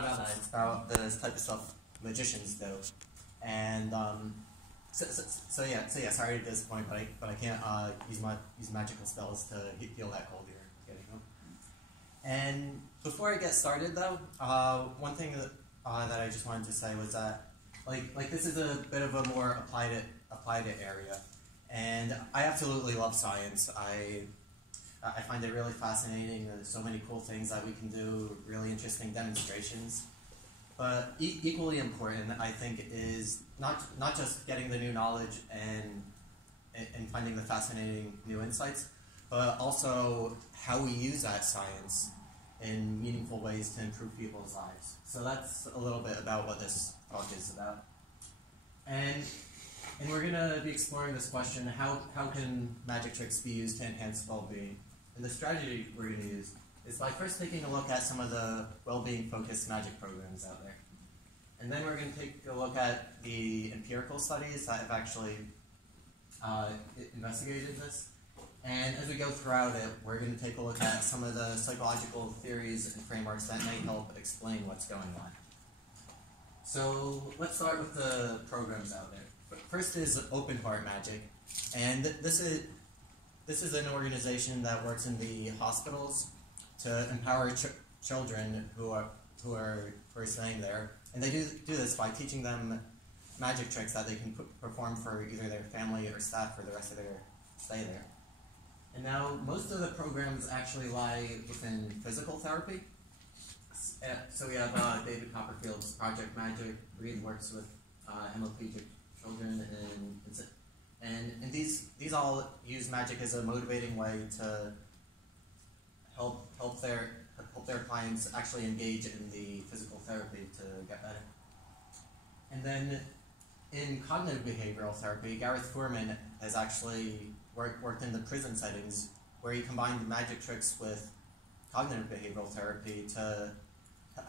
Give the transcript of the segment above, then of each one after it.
not about that. It's about the type of stuff magicians do. And so yeah. Sorry to disappoint, but I can't use magical spells to heal that cold you're getting. And before I get started, though, one thing that I just wanted to say was that like this is a bit of a more applied it area, and I absolutely love science. I find it really fascinating. There's so many cool things that we can do, really interesting demonstrations. But equally important, I think, is not just getting the new knowledge and finding the fascinating new insights, but also how we use that science in meaningful ways to improve people's lives. So that's a little bit about what this talk is about. And we're going to be exploring this question, how can magic tricks be used to enhance well-being? And the strategy we're going to use is by first taking a look at some of the well-being focused magic programs out there. And then we're going to take a look at the empirical studies that have actually investigated this. And as we go throughout it, we're going to take a look at some of the psychological theories and frameworks that may help explain what's going on. So let's start with the programs out there. First is Open Heart Magic, and this is an organization that works in the hospitals to empower children who are staying there, and they do this by teaching them magic tricks that they can perform for either their family or staff for the rest of their stay there. And now most of the programs actually lie within physical therapy. So we have David Copperfield's Project Magic. Reed works with hemiplegic children, and these all use magic as a motivating way to help their clients actually engage in the physical therapy to get better. And then in cognitive behavioral therapy, Gareth Foreman has actually worked in the prison settings where he combined magic tricks with cognitive behavioral therapy to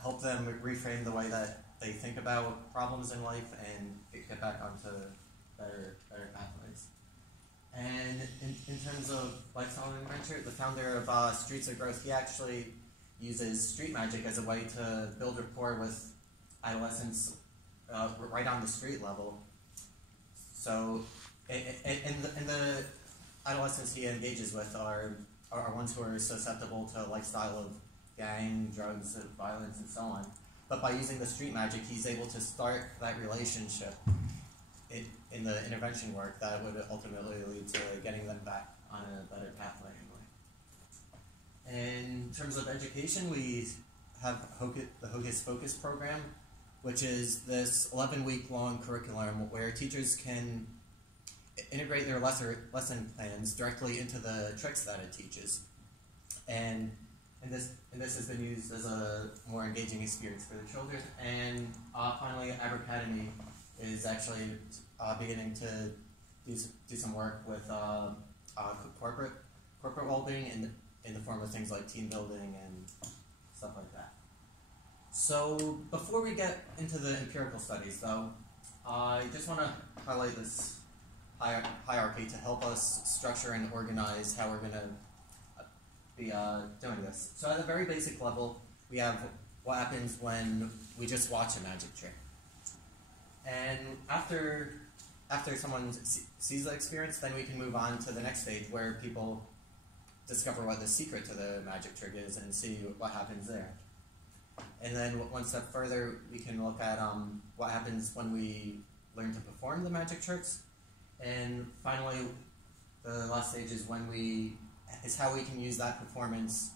help them reframe the way that they think about problems in life and get back onto better pathways. And in terms of lifestyle adventure, the founder of Streets of Growth, he actually uses street magic as a way to build rapport with adolescents right on the street level. So, and the adolescents he engages with are ones who are susceptible to a lifestyle of gang, drugs, violence, and so on. But by using the street magic, he's able to start that relationship in the intervention work that would ultimately lead to getting them back on a better pathway anyway. In terms of education, we have the Hocus Pocus program, which is this 11-week-long curriculum where teachers can integrate their lesson plans directly into the tricks that it teaches. And this has been used as a more engaging experience for the children. And finally, Abercademy is actually beginning to do some work with corporate well-being in the form of things like team building and stuff like that. So before we get into the empirical studies, though, I just want to highlight this hierarchy to help us structure and organize how we're going to be doing this. So at a very basic level, we have what happens when we just watch a magic trick. And after someone sees the experience, then we can move on to the next stage where people discover what the secret to the magic trick is and see what happens there. And then one step further, we can look at what happens when we learn to perform the magic tricks. And finally, the last stage is how we can use that performance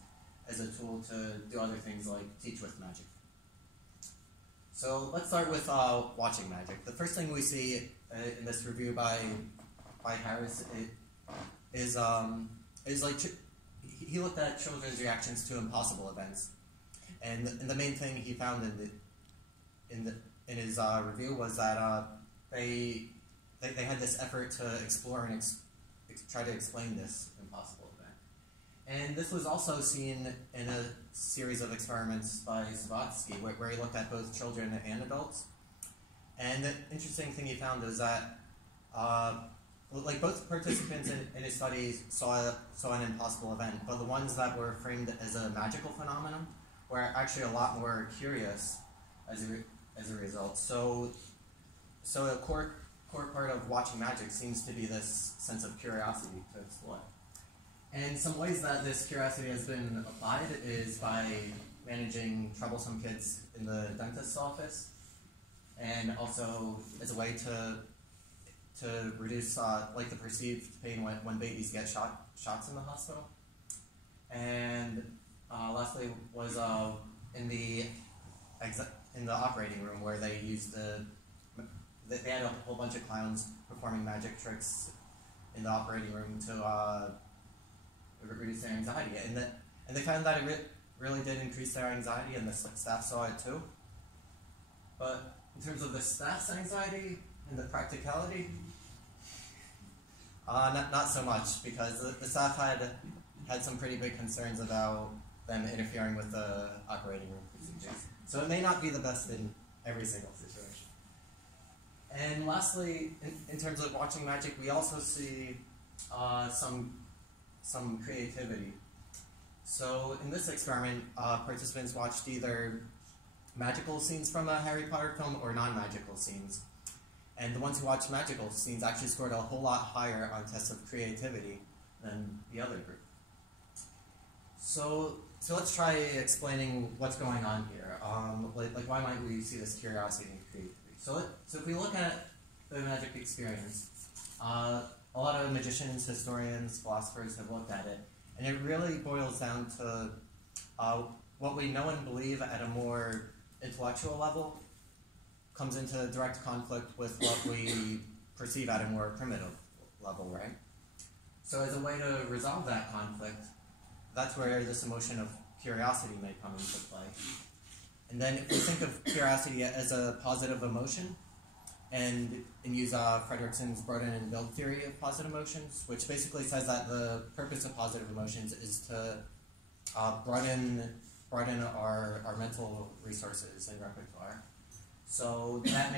as a tool to do other things like teach with magic. So let's start with watching magic. The first thing we see in this review by Harris is like he looked at children's reactions to impossible events, and the main thing he found in his review was that they had this effort to explore and try to explain this impossible event. And this was also seen in a series of experiments by Zavatsky, where he looked at both children and adults. And the interesting thing he found is that like both participants in his studies saw an impossible event, but the ones that were framed as a magical phenomenon we're actually a lot more curious as a result. So a core part of watching magic seems to be this sense of curiosity to explore. And some ways that this curiosity has been applied is by managing troublesome kids in the dentist's office, and also as a way to reduce like the perceived pain when babies get shots in the hospital. And lastly was in the operating room, where they used they had a whole bunch of clowns performing magic tricks in the operating room to reduce their anxiety, and they found that it really did increase their anxiety, and the staff saw it too. But in terms of the staff's anxiety and the practicality, not so much, because the staff had some pretty big concerns about them interfering with the operating room procedures. So it may not be the best in every single situation. And lastly, in terms of watching magic, we also see some creativity. So in this experiment, participants watched either magical scenes from a Harry Potter film or non-magical scenes. And the ones who watched magical scenes actually scored a whole lot higher on tests of creativity than the other group. So let's try explaining what's going on here. Like why might we see this curiosity and creativity? So if we look at the magic experience, a lot of magicians, historians, philosophers have looked at it, and it really boils down to what we know and believe at a more intellectual level comes into direct conflict with what we perceive at a more primitive level, right? So as a way to resolve that conflict, that's where this emotion of curiosity may come into play. And then if we think of curiosity as a positive emotion, and use Fredrickson's broaden and build theory of positive emotions, which basically says that the purpose of positive emotions is to broaden our mental resources and repertoire. So that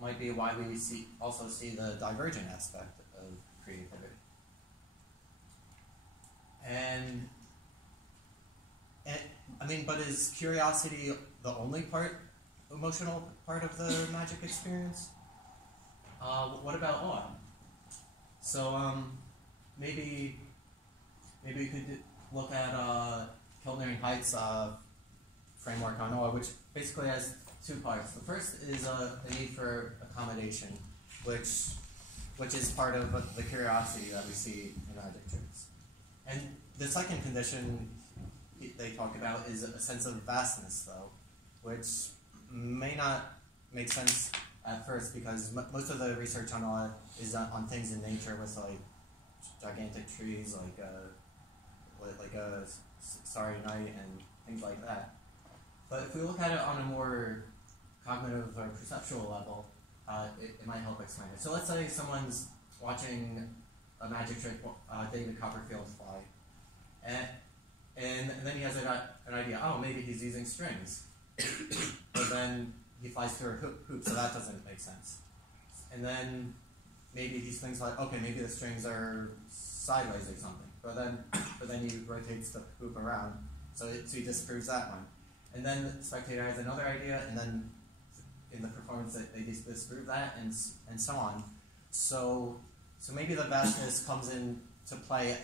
might be why we also see the divergent aspect of creativity. And I mean, but is curiosity the only emotional part of the magic experience? What about awe? So maybe we could look at Keltner and Height's framework on awe, which basically has two parts. The first is the need for accommodation, which is part of the curiosity that we see in magic tricks. And the second condition they talk about is a sense of vastness, though, which may not make sense at first, because most of the research on awe is on things in nature, with like gigantic trees, like a starry night and things like that. But if we look at it on a more cognitive or perceptual level, it might help explain it. So let's say someone's watching a magic trick, David Copperfield fly, and then he has an idea. Oh, maybe he's using strings, but then he flies through a hoop, so that doesn't make sense. And then maybe he thinks like, okay, maybe the strings are sideways or something. But then he rotates the hoop around, so he disproves that one. And then the spectator has another idea, and then in the performance they disprove that, and so on. So maybe the vastness comes into play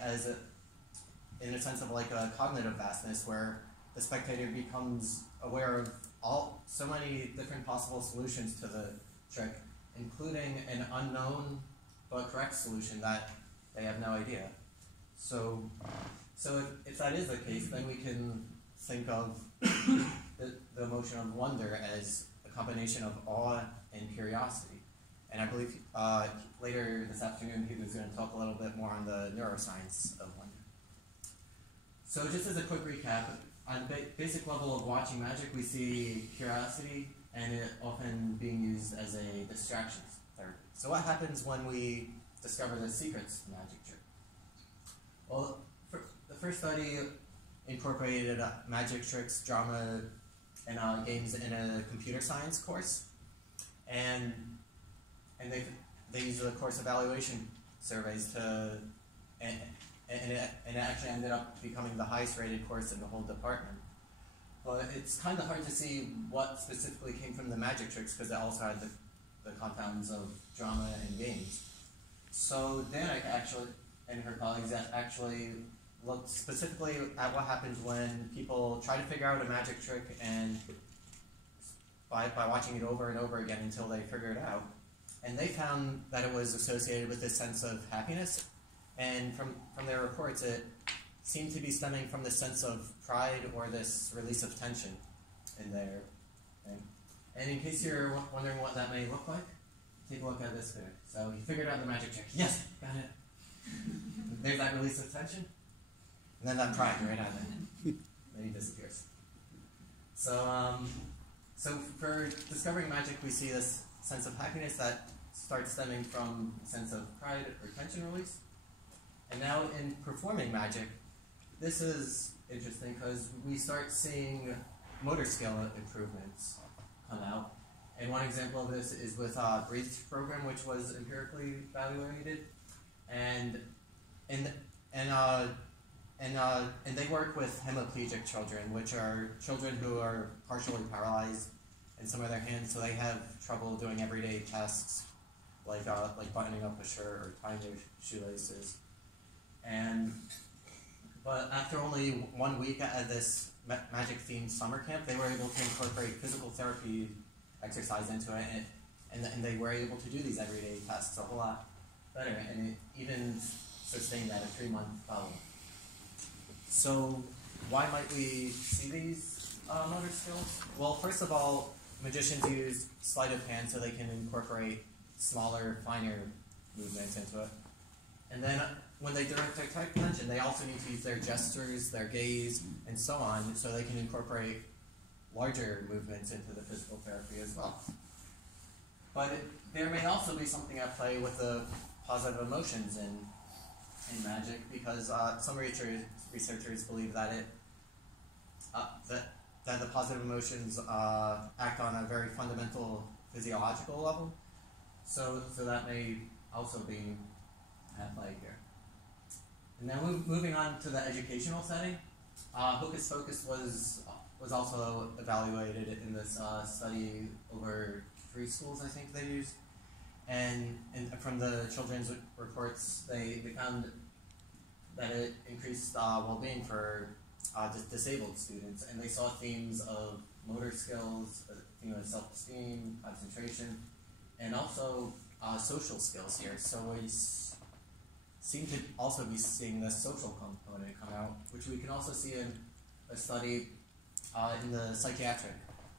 in a sense of like a cognitive vastness, where the spectator becomes aware of so many different possible solutions to the trick, including an unknown but correct solution that they have no idea. So if that is the case, then we can think of the emotion of wonder as a combination of awe and curiosity. And I believe later this afternoon he was going to talk a little bit more on the neuroscience of wonder. So just as a quick recap, on the basic level of watching magic, we see curiosity and it often being used as a distraction therapy. So what happens when we discover the secrets to magic trick? Well, the first study incorporated magic tricks, drama, and games in a computer science course, and they used the course evaluation surveys and it actually ended up becoming the highest rated course in the whole department. but it's kind of hard to see what specifically came from the magic tricks because it also had the compounds of drama and games. So Danik actually, and her colleagues actually looked specifically at what happens when people try to figure out a magic trick and by watching it over and over again until they figure it out. And they found that it was associated with this sense of happiness. And from their reports, it seemed to be stemming from this sense of pride or this release of tension in their thing. And in case you're wondering what that may look like, take a look at this there. So he figured out the magic trick. Yes, got it. There's that release of tension. And then that pride right out of it. Then he disappears. So for discovering magic, we see this sense of happiness that starts stemming from a sense of pride or tension release. And now in performing magic, this is interesting because we start seeing motor skill improvements come out. And one example of this is with Breathe program, which was empirically evaluated, and they work with hemiplegic children, which are children who are partially paralyzed in some of their hands, so they have trouble doing everyday tasks like buttoning up a shirt or tying their shoelaces. But after only 1 week at this magic-themed summer camp, they were able to incorporate physical therapy exercise into it, and they were able to do these everyday tasks a whole lot better, and it even sustained at a 3-month follow-up. So why might we see these motor skills? Well, first of all, magicians use sleight of hand so they can incorporate smaller, finer movements into it. And then when they direct their attention, they also need to use their gestures, their gaze, and so on, so they can incorporate larger movements into the physical therapy as well. But there may also be something at play with the positive emotions in magic, because some researchers believe that that the positive emotions act on a very fundamental physiological level. So that may also be at play here. And now moving on to the educational setting, Hocus Pocus was also evaluated in this study over 3 schools, I think they used. And from the children's reports, they found that it increased well-being for disabled students, and they saw themes of motor skills, a theme of self-esteem, concentration, and also social skills here. So we seem to also be seeing this social component come out, which we can also see in a study in the psychiatric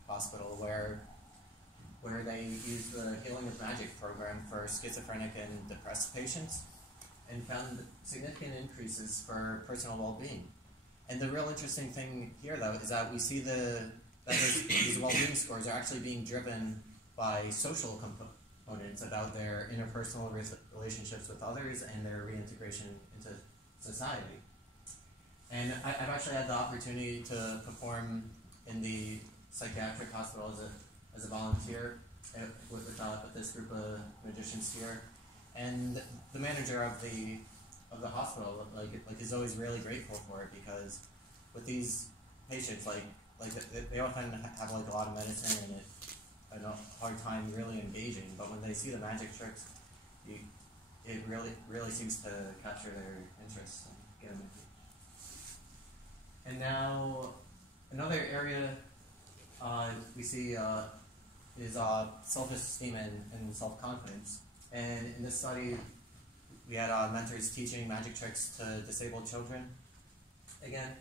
hospital where they used the Healing with Magic program for schizophrenic and depressed patients and found significant increases for personal well-being. And the real interesting thing here, though, is that we see that these well-being scores are actually being driven by social components about their interpersonal relationships with others and their reintegration into society. And I've actually had the opportunity to perform in the psychiatric hospital as a volunteer with this group of magicians here, and the manager of the hospital is always really grateful for it, because with these patients they often have a lot of medicine and a hard time really engaging, but when they see the magic tricks, it really seems to capture their interest and get them engaged. And now another area we see is self-esteem and self-confidence. And in this study, we had mentors teaching magic tricks to disabled children, again,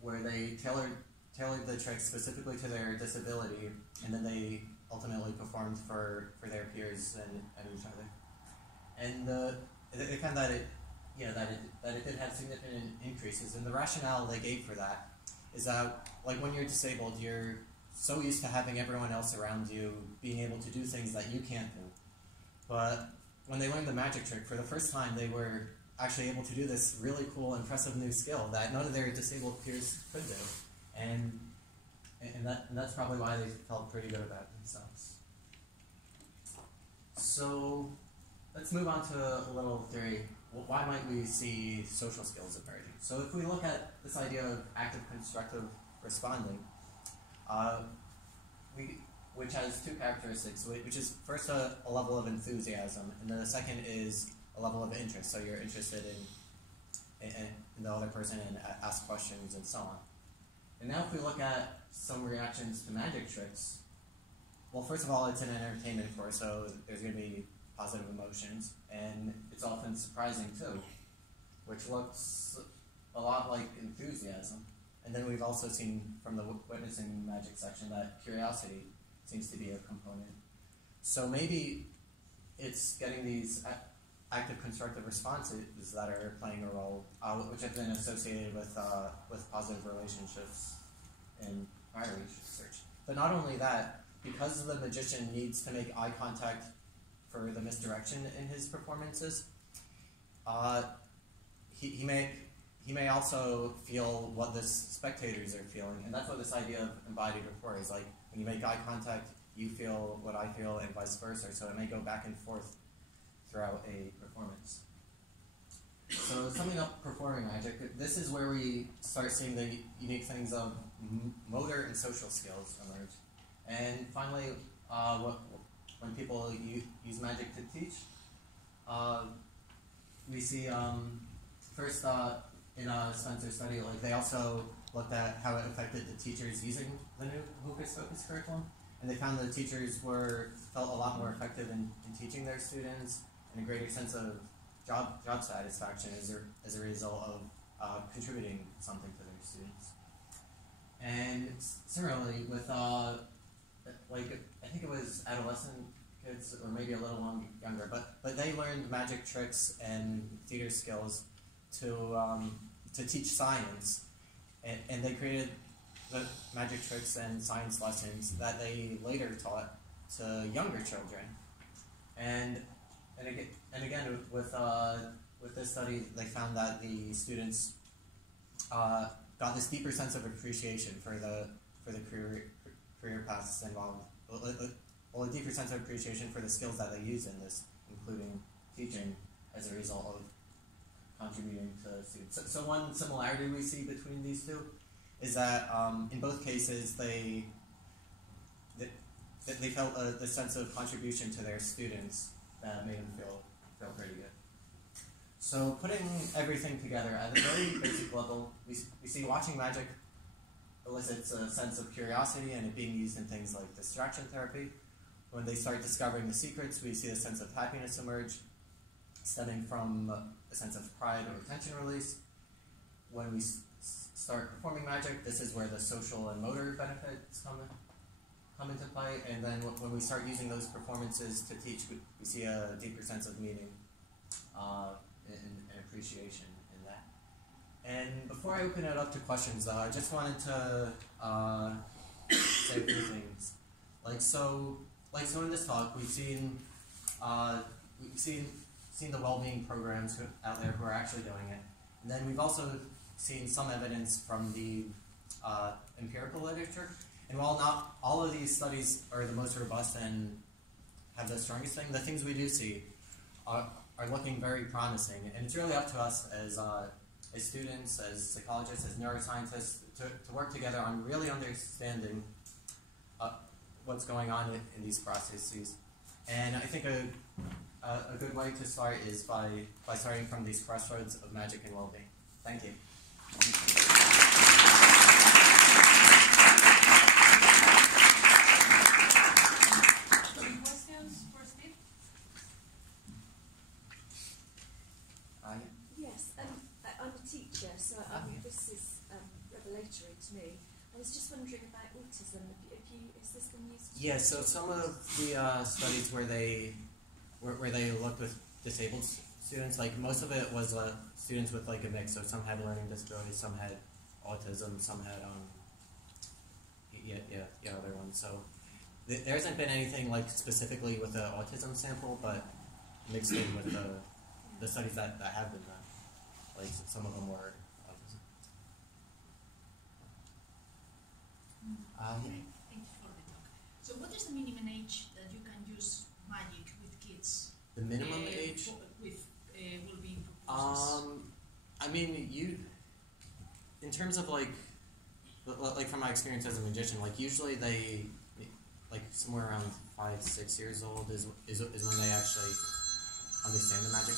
where they tailored the tricks specifically to their disability, and then they ultimately performed for their peers and each other. And they found that it did have significant increases. And the rationale they gave for that is that, when you're disabled, you're so used to having everyone else around you being able to do things that you can't do. But when they learned the magic trick, for the first time, they were actually able to do this really cool, impressive new skill that none of their disabled peers could do. And that's probably why they felt pretty good about themselves. So let's move on to a little theory. Why might we see social skills emerging? So if we look at this idea of active constructive responding, which has two characteristics, which is first a level of enthusiasm, and then the second is a level of interest. So you're interested in the other person and ask questions and so on. And now if we look at some reactions to magic tricks, well, first of all, it's an entertainment course, so there's going to be positive emotions, and it's often surprising too, which looks a lot like enthusiasm. And then we've also seen from the witnessing magic section that curiosity seems to be a component. So maybe it's getting these active constructive responses that are playing a role, which have been associated with positive relationships in prior research. But not only that, because the magician needs to make eye contact for the misdirection in his performances, he may also feel what the spectators are feeling, and that's what this idea of embodied rapport is like. When you make eye contact, you feel what I feel, and vice versa. So it may go back and forth throughout a performance. So summing up performing magic, this is where we start seeing the unique things of motor and social skills emerge. And finally, when people use magic to teach, we see first in a Spencer study, like they also looked at how it affected the teachers using the new Hocus Pocus curriculum, and they found that teachers felt a lot more effective in teaching their students, and a greater sense of job satisfaction as a result of contributing something to their students. And similarly, with like I think it was adolescent kids, or maybe a little younger, but they learned magic tricks and theater skills to teach science, and they created the magic tricks and science lessons that they later taught to younger children. And again with this study, they found that the students got this deeper sense of appreciation for the career paths involved. Well, a deeper sense of appreciation for the skills that they use in this, including teaching, as a result of contributing to students. So one similarity we see between these two is that in both cases they felt the sense of contribution to their students that made them feel pretty good. So putting everything together at a very basic level, we see watching magic elicits a sense of curiosity, and it being used in things like distraction therapy. When they start discovering the secrets, we see a sense of happiness emerge, stemming from a sense of pride or tension release. When we start performing magic, this is where the social and motor benefits come into play. And then when we start using those performances to teach, we see a deeper sense of meaning and appreciation in that. And before I open it up to questions, I just wanted to say a few things. So in this talk, we've seen the well-being programs out there who are actually doing it, and then we've also seen some evidence from the empirical literature. And while not all of these studies are the most robust and have the strongest thing, the things we do see are looking very promising. And it's really up to us as students, as psychologists, as neuroscientists, to work together on really understanding what's going on in these processes. And I think a good way to start is by starting from these crossroads of magic and well-being. Thank you. Any questions for Steve? Yes, I'm a teacher, so this is revelatory to me. I was just wondering about autism. Has this been used? Yeah, so some of the studies where they looked with disabled students, like most of it was students with like a mix. So some had learning disabilities, some had autism, some had other ones. So there hasn't been anything like specifically with the autism sample, but mixed in with the studies that have been done. Like some of them were autism. Thank you for the talk. So what is the minimum age that you can use magic with kids? The minimum age? With well-being purposes? I mean, in terms of like like from my experience as a magician, like usually they, like somewhere around 5, 6 years old is when they actually understand the magic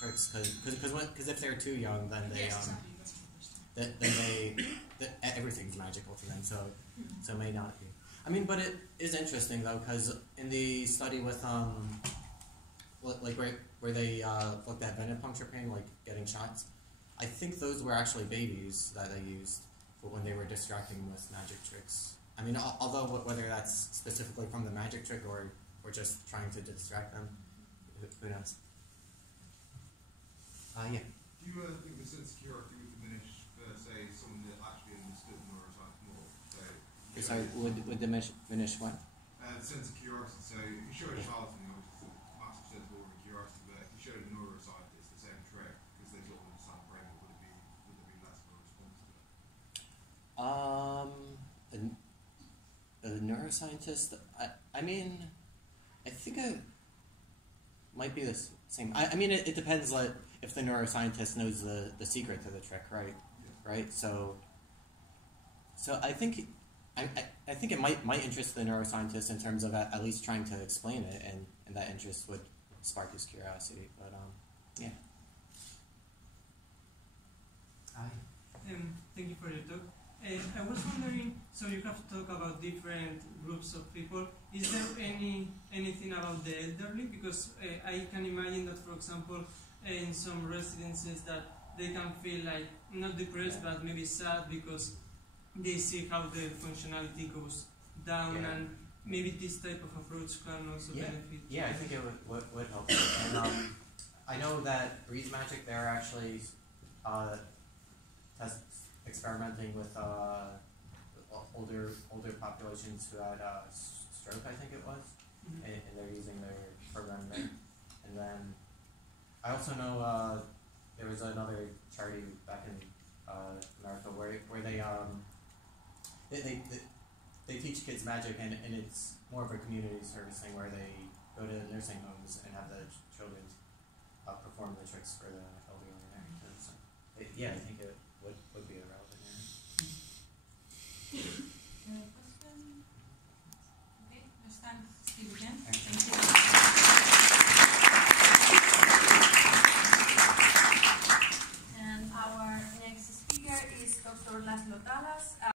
tricks. Because if they're too young, then they Yes, exactly. That's my question. everything's magical to them. So it may not be. I mean, but it is interesting though, because in the study with like where they looked at venipuncture pain, like getting shots, I think those were actually babies that they used when they were distracting with magic tricks. I mean, although whether that's specifically from the magic trick or just trying to distract them, who knows? Yeah. Do you think the sense of curiosity would diminish for, say, someone that actually understood neuroscience more? So, Sorry, would diminish what? the sense of curiosity. So, if you show a child something, obviously it's a massive sense of awe and curiosity, but if you showed a neuroscientist the same trick, because they sort of understand the brain, would there be less of a response to it? A neuroscientist. I mean, I think it might be the same. I mean, it depends. Like, if the neuroscientist knows the secret to the trick, right? Yeah. Right. So I think it might interest the neuroscientist in terms of at least trying to explain it, and that interest would spark his curiosity. But yeah. Thank you for your talk. I was wondering, so you have talked about different groups of people. Is there anything about the elderly? Because I can imagine that, for example, in some residences that they can feel like not depressed but maybe sad because they see how the functionality goes down, and maybe this type of approach can also benefit. Yeah, I think it would help. And I know that Breeze Magic, they're actually experimenting with older populations who had stroke, I think it was, and they're using their program there. And then I also know there was another charity back in America where they teach kids magic, and it's more of a community service thing where they go to nursing homes and have the children perform the tricks for the elderly there. So I think it would be a relevant area.